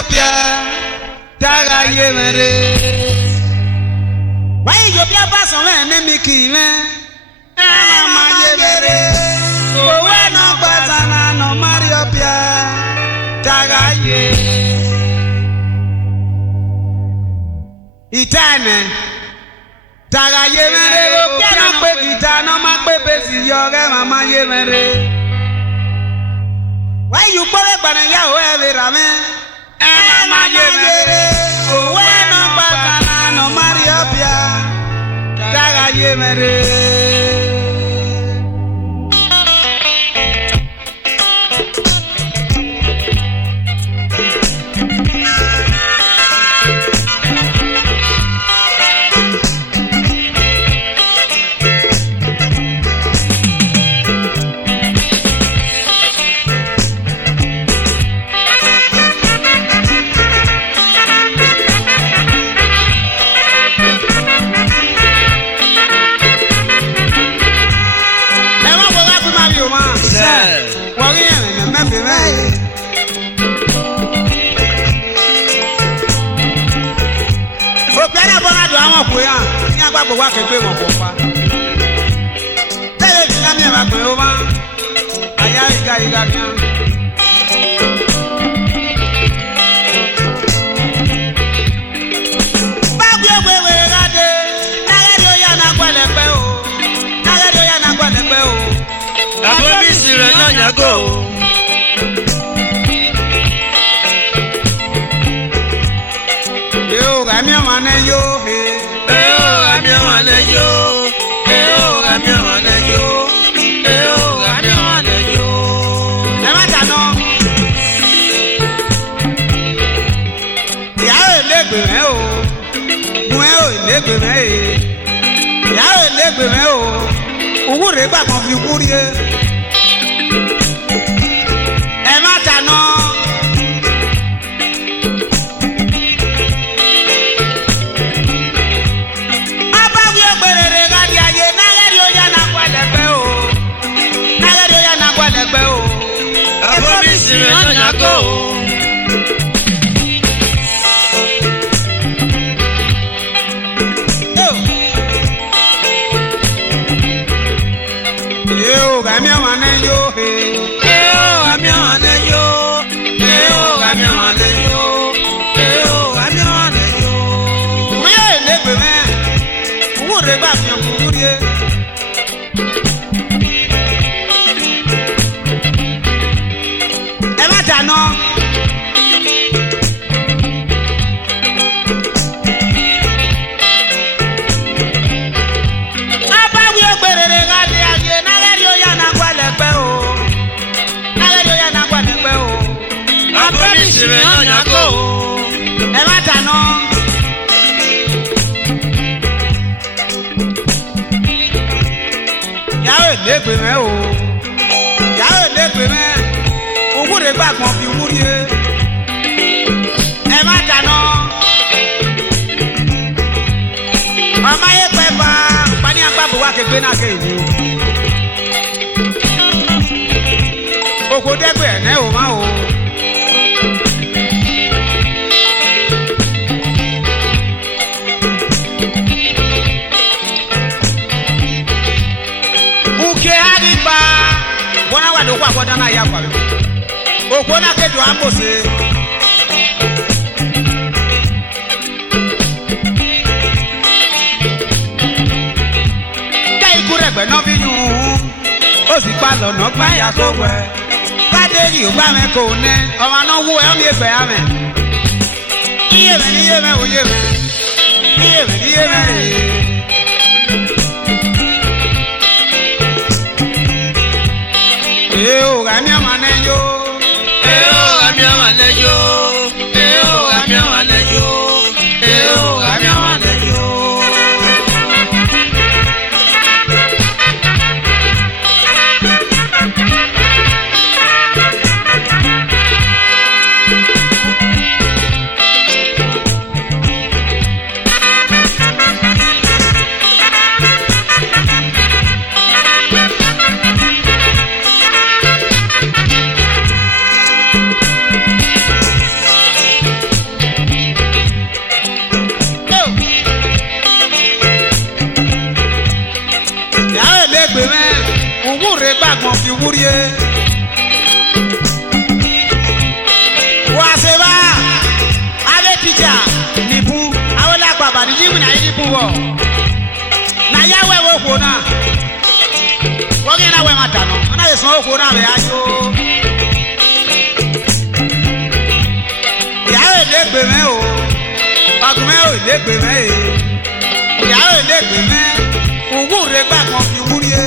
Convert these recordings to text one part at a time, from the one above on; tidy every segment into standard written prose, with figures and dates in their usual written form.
Mariopia, Taga Yemere. Why you be a pass on enemy king? Yemere. Oh, when no Basana, no Mariopia, Taga Ye. Itane. Taga Yemere, Piano Pekita, no Macbeth, Yoga, Mama Yemere. Why you call it Banaya, where Ramen? Mama Yemere, when no Bacana, no Mariopia, Taga Yemere. Gbogbo wa kẹgbẹ́ wọn kọ fa tẹ́lẹ̀ tí lámì ẹ̀rọ pẹ̀lú ó máa àyà ìga kí á. Báàbí ògbé wèrè láde nágẹ́dì ó yà náà gbọ́dẹ̀ pẹ́ o nágẹ́dì ó yà náà gbọ́dẹ̀ pẹ́ o. Àbúrò mi sì rẹ̀ náà yàgò. Yóò rà mí ọmọ náà yóò he. Ìyàwó ìlẹ́gbẹ̀mẹ́ o, owó rẹ̀ gbà kan fi kú rí e. Ẹ má dáná. Abáwí ògbèrèrè láti ayé nágẹ́rì ó yá náà gbọ́dẹ̀gbẹ́ o. Nágẹ́rì ó yá náà gbọ́dẹ̀gbẹ́ o. Àbúrò mi sì rẹ̀ náà yàgò. Ìlẹ́gbẹ̀mẹ́ o, ìyàwó ìlẹ́gbẹ̀mẹ́, owó rẹ̀ gbà kan fi wúrí e. Ẹ má dáná. Ọmọ ayé pẹ́ bá pani agbábọ̀ wá kẹgbẹ́ náà kéèyàn. Oko dẹ́gbẹ̀ ẹ̀ náà ò má o. Okwa akwada na ya kwa okwo na kedo amose dai kuregbe no bi yun o si pa lo no pa ya so we pade ri o ba me ko ne o ma no wo e mi efe ame iye me o ye me iye me Eo gami amane yo, eo gami amane yo, eo gami amane yo, eo gami amane yo. ògùrè gbàgbọ́n fi wúrie. wàṣẹ̀bá abẹ́ pìjà nìbú àwọn làgbà bàdìjì wìnà yìí nìbú wọ̀. nà yà wẹ̀ wò kó náà wọ́n yẹn náà wẹ̀ má dànù wọ́n náà yẹ sọ́n wò kó náà bẹ̀ ayó. ìyàwó ìlẹ́gbẹ̀ẹ́ mẹ́ o ọkùnrin ò ìlẹ́gbẹ̀ẹ́ mẹ́ e ìyàwó ìlẹ́gbẹ̀ẹ́ mẹ́ ògùrè gbàgbọ́n fi wúrie.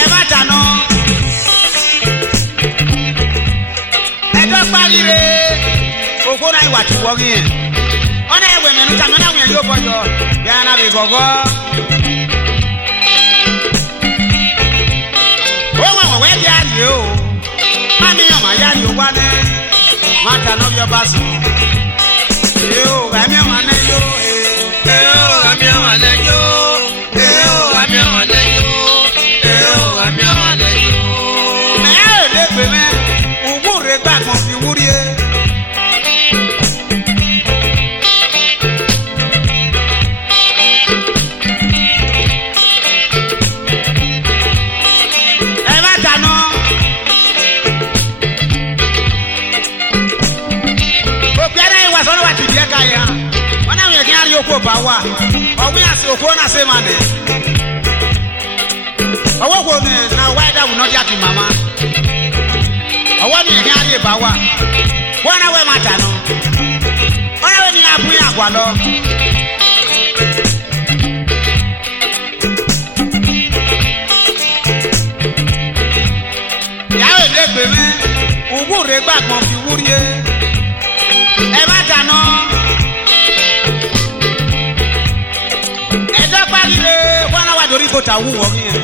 ẹ má dànù. ẹjọ́ pàrire òkú náà ìwà tí wọ́n yẹn ọ̀nà ẹ̀wẹ̀ mẹ́nu tàbí ọ̀nà àwọn yóò bọ́jọ bí a náà fi gọ́gọ́. ó wọ̀n wọ̀wẹ́ di àlè o má mi yàn má yá ni ó wá ní má dáná bí ọba sùn. èyí ò wà mí àwọn àná yó. èyí ò wà mí àwọn àná yó. èyí ò wà mí àwọn àná yó. èyí ò wà mí àwọn àná yó. mẹ́ẹ̀ ò lè pè mẹ́ ògùrè gbàgbọ́n fi wúrie. Yoko bawa owi ase okwo na se mane owo ko ni na why that will not yaki mama owo ni ehin ari bawa wona we mata no ona we ni abun agwa lo ya we le gbe me ugure gbagbon fi wurie e mata no torí kò tà wú wọ́n yẹn.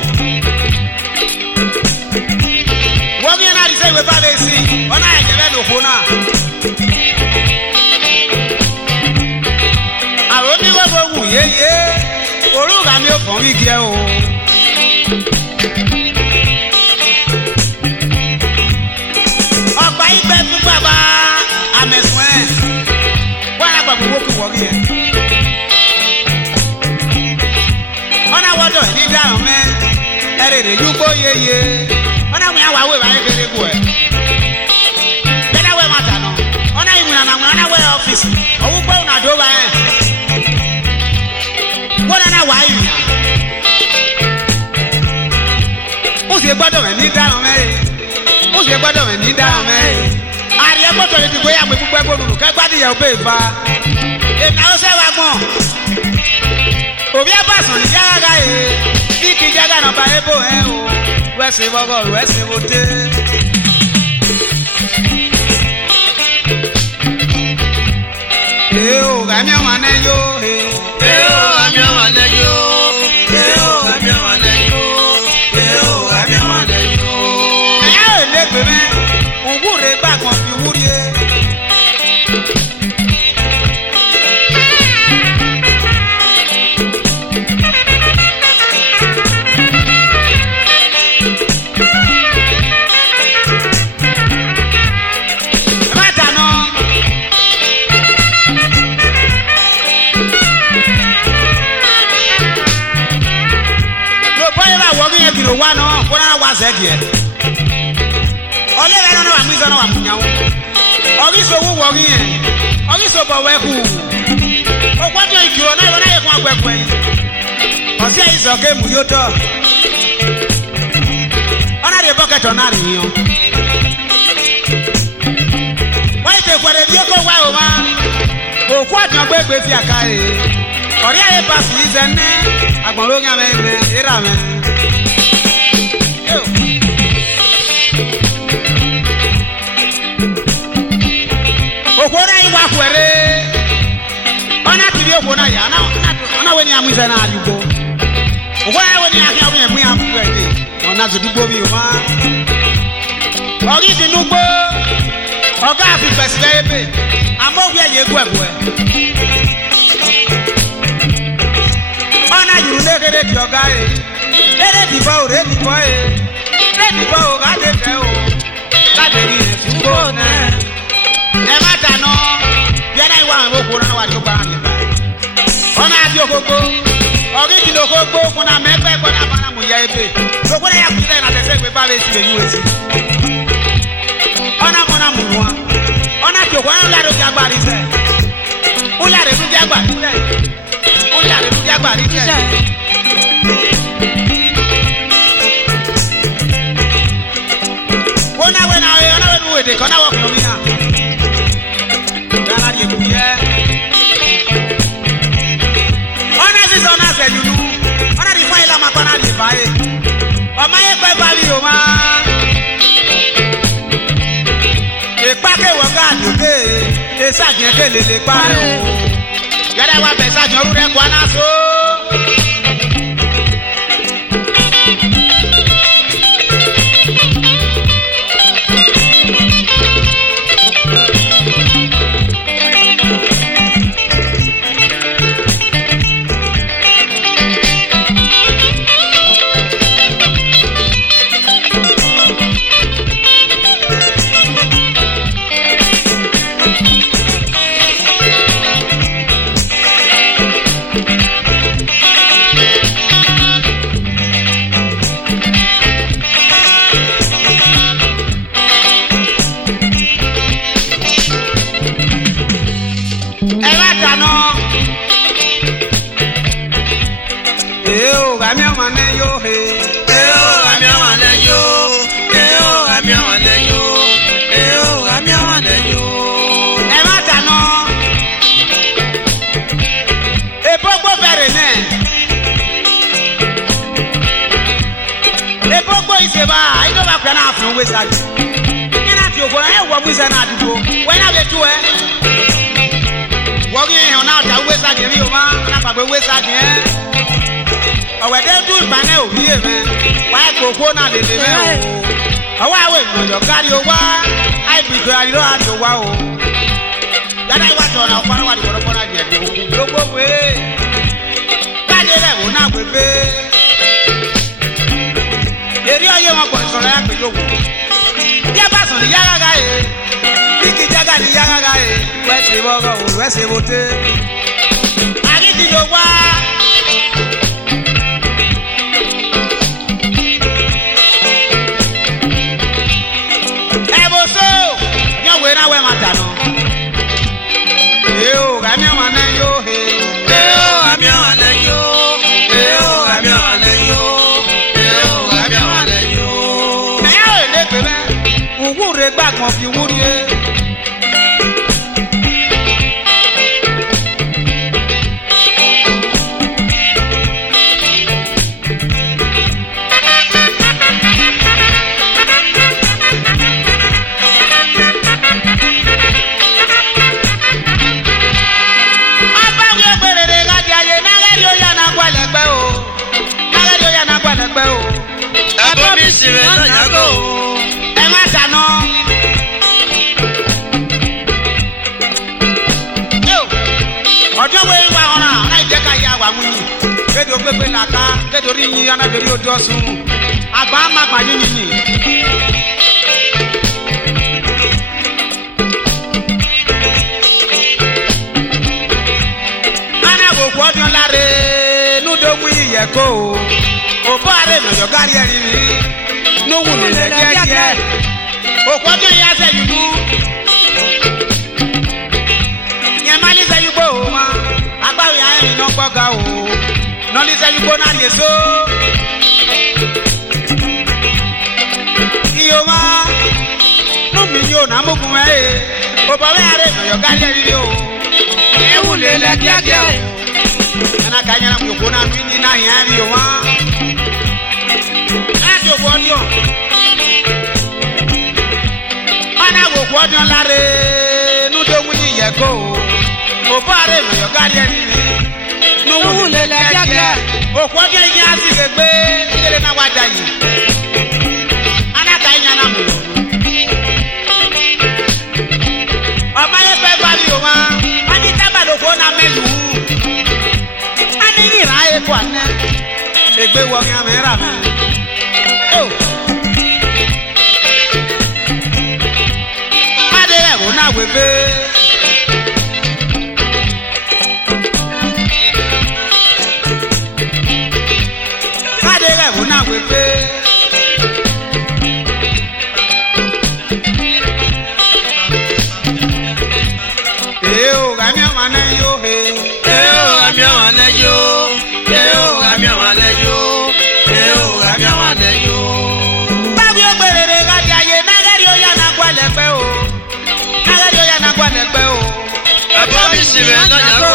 wọ́n yẹn náà ṣe ìwé balẹ̀ sí ọ̀nà ẹ̀jẹ̀lẹ̀ lòkó náà. àwọn oníwèwè wù yéyé olùkà mi ò fọ́n mí gẹ́ o. ọ̀pá ìgbẹ́ fún bàbá àmẹ̀sùn ẹ̀ wọ́n á gbàgbọ́ wókè wọ́n yẹn. wọ́dọ̀ ní dáhùn mẹ́ ẹ̀rẹ̀rẹ̀ yúgbó yeye ọ̀nà àwọn àwọn àwẹ̀ báyìí kéde kú ẹ̀ bẹ́ẹ̀ wẹ̀ máa tànà ọ̀nà ìmùnà àwọn ọ̀nà wẹ̀ ọ́fíìsì ọ̀wú pé ọ̀nà àdó báyìí wọ́n náà wà á yìí ó sì gbọ́dọ̀ mẹ́ ní dáhùn mẹ́rin ó sì gbọ́dọ̀ mẹ́ ní dáhùn mẹ́rin àríyá gbọ́dọ̀ lè ti gbé yàgbé púpẹ́ gbónúlù kẹ́gbádìyẹ ò bẹ́ẹ̀ fa èmi àwọn sẹ́wà mọ̀ òbí abàsàn ní yàrá yìí bí kì í jágà náà bá ébò ẹ o wẹ́sìn bọ́gọ́ wẹ́sìn bó dé. èyí ò gàmí ọmọ náà yó. èyí ò gàmí ọmọ náà yó. èyí ò gàmí ọmọ náà yó. èyí ò gàmí ọmọ náà yó. ẹ̀yà ò lè gbé mẹ́ òwúrẹ́ gbàgbọ́n fi wúrie. Kilo wa no kona wa zedie ole le no wa mizo no wa munyawo ori so wu wori yen ori so bo we ku o kwa ti kilo na ye fun agbegbe o si ayi so game yo to ona de bucket on ari yan wa ite kwere bi ko wa o ma o kwa ti agbegbe fi aka e ori aye pass yi zenne agbon lo nya me ira me okora iwa kwere ona tibi okona ya ona weni amuze na adugo okora weni akia weni emu ya kwere ona zodugbo bi o ma ori dinugbo oga afi pesile ebe amogwe ye gwegwe ona yuru negere ti oga e ere ti bo re ti bo e re ti bo o ga de fe o la de ri e sugo na e ma dano biara iwa àwọn oko na wa ni o para ni ona abi okoko ori ti lokoko kuna megbe ko na bana mu ya ebe so ko na ya kwa be si be yu esi ona mona muwa ona ti kwa la ro jagba ri se o la re du jagba ri se o la re du jagba ri se ona we nu de kona wa ko mi ha dala di ku ye ona si so na se yu nu ona di fa ila ma kona di fa e o ma ye pe ba bi o ma e pa ke wo ga duke e sa je ke le pa re o gere wa be sa joru re kwa na so wesadi ina ti ogo e wo mu se na adugo we na be tu e wo yin he na ta wesadi mi o ma na pa be wesadi e o we de du ba na o bi e me wa koko na le le me o wa we no yo kari o wa ai bi to ari ro adi o wa o ya na wa to na o fa na wa di ko na je de o gbo we ka de le wo na gbe pe eri aye wọn pọ̀ sọ̀rọ̀ ya pe jowo ya ba so ni yagaga e biki jaga ni yagaga e we se bogo o we se bote ari ti do wa e bo so yan we na we ma ta no e o ga mi wa na yo he e o ga mi wa na yo e o ga mi wa na yo owure gbàgbọ́n fi wúrí e. abáwí ẹgbẹ̀rẹ̀rẹ̀ kájí ayé nágẹ́rì ó yà náà gbọ́lẹ̀gbẹ́ o nágẹ́rì ó yà náà gbọ́lẹ̀gbẹ́ o. ẹ̀bùn mi sì rẹ̀ náà yàgò o. ọjọ́ wo ìwà ọ̀ràn ọ̀nà ìjẹ́ka yà wà mú yìí kéde ògbégbé làkà kéde orí yín anábẹ́rí ojú ọ̀sùn àgbà àmàgbà yín nìyí. anáwòkú ọdún láre núdòwú yíyẹ kó o òbó àrẹ ìnàjọ gárí ẹ̀rí rí núwù nílẹ̀ jẹ́jẹ́ òkú ọdún yíyá sẹ́yìn nú. Mali say you go ma agbawe ayin no gboga o no li say you go na le so iyo ma no mi yo na mogun o ba we are no yo gari ri o e wu le le dia dia o ana ka nyana mo ko na mi ni na yan ri o ma a jo bo ni o ana wo ko ni lare nu do wu ni ye go o bare mo yo gari eri no wu le le gaga o ko je yin asi le gbe ile na wa dayi ana ka yin na mo o ma ye pe bari o ma ani taba do ko na melu ani ni ra e ko ana egbe wo mi amera mi o ade re o na we pe ẹ̀fọ́ mi sì rẹ̀ lọ́nyàgò.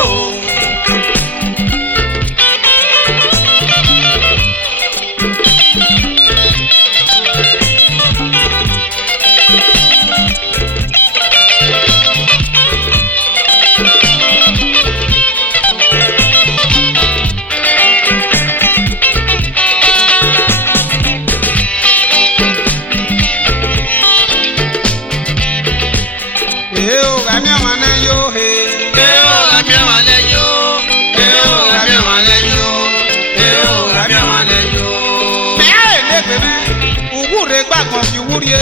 Gbàgbọ́n fi wúrie.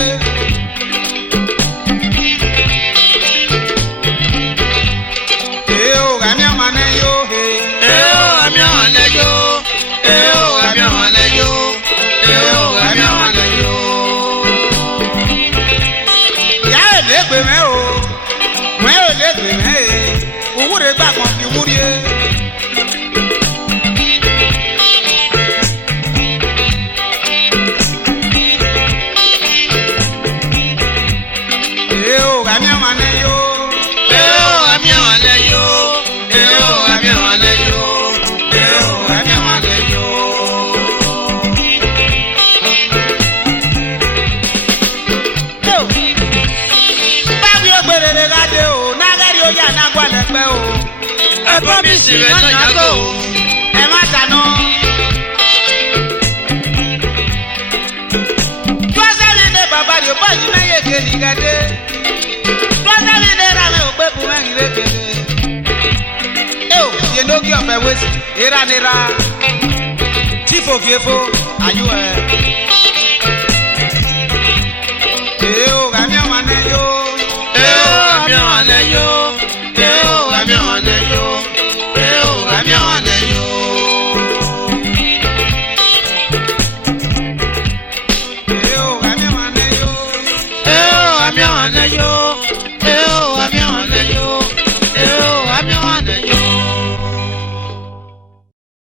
Èèó àmì ọmọ náà yóò he. Èèó àmì ọmọ náà yóò. Èèó àmì ọmọ náà yóò. Èèó àmì ọmọ náà yóò. Ìyá èlé gbè mẹ́ o, mẹ́ ò lé gbè mẹ́ e, òwúre gbàgbọ́n fi wúrie. Ẹ̀fọ́ mi sì rẹ̀ lọ́nyàgò. Ẹ má dáná. Tọ́sẹ̀lì ní bàbá rẹ̀ bọ́ yìí náà yé kejì gẹ́dẹ́. Tọ́sẹ̀lì ní ìrànlẹ́ òpé bu mẹ́rin lé kele. Ẹ ò yé lókè ọ̀fẹ́ wẹ́sì, ìrànlẹ́ra. Tífò kìí fo, àyù ẹ̀.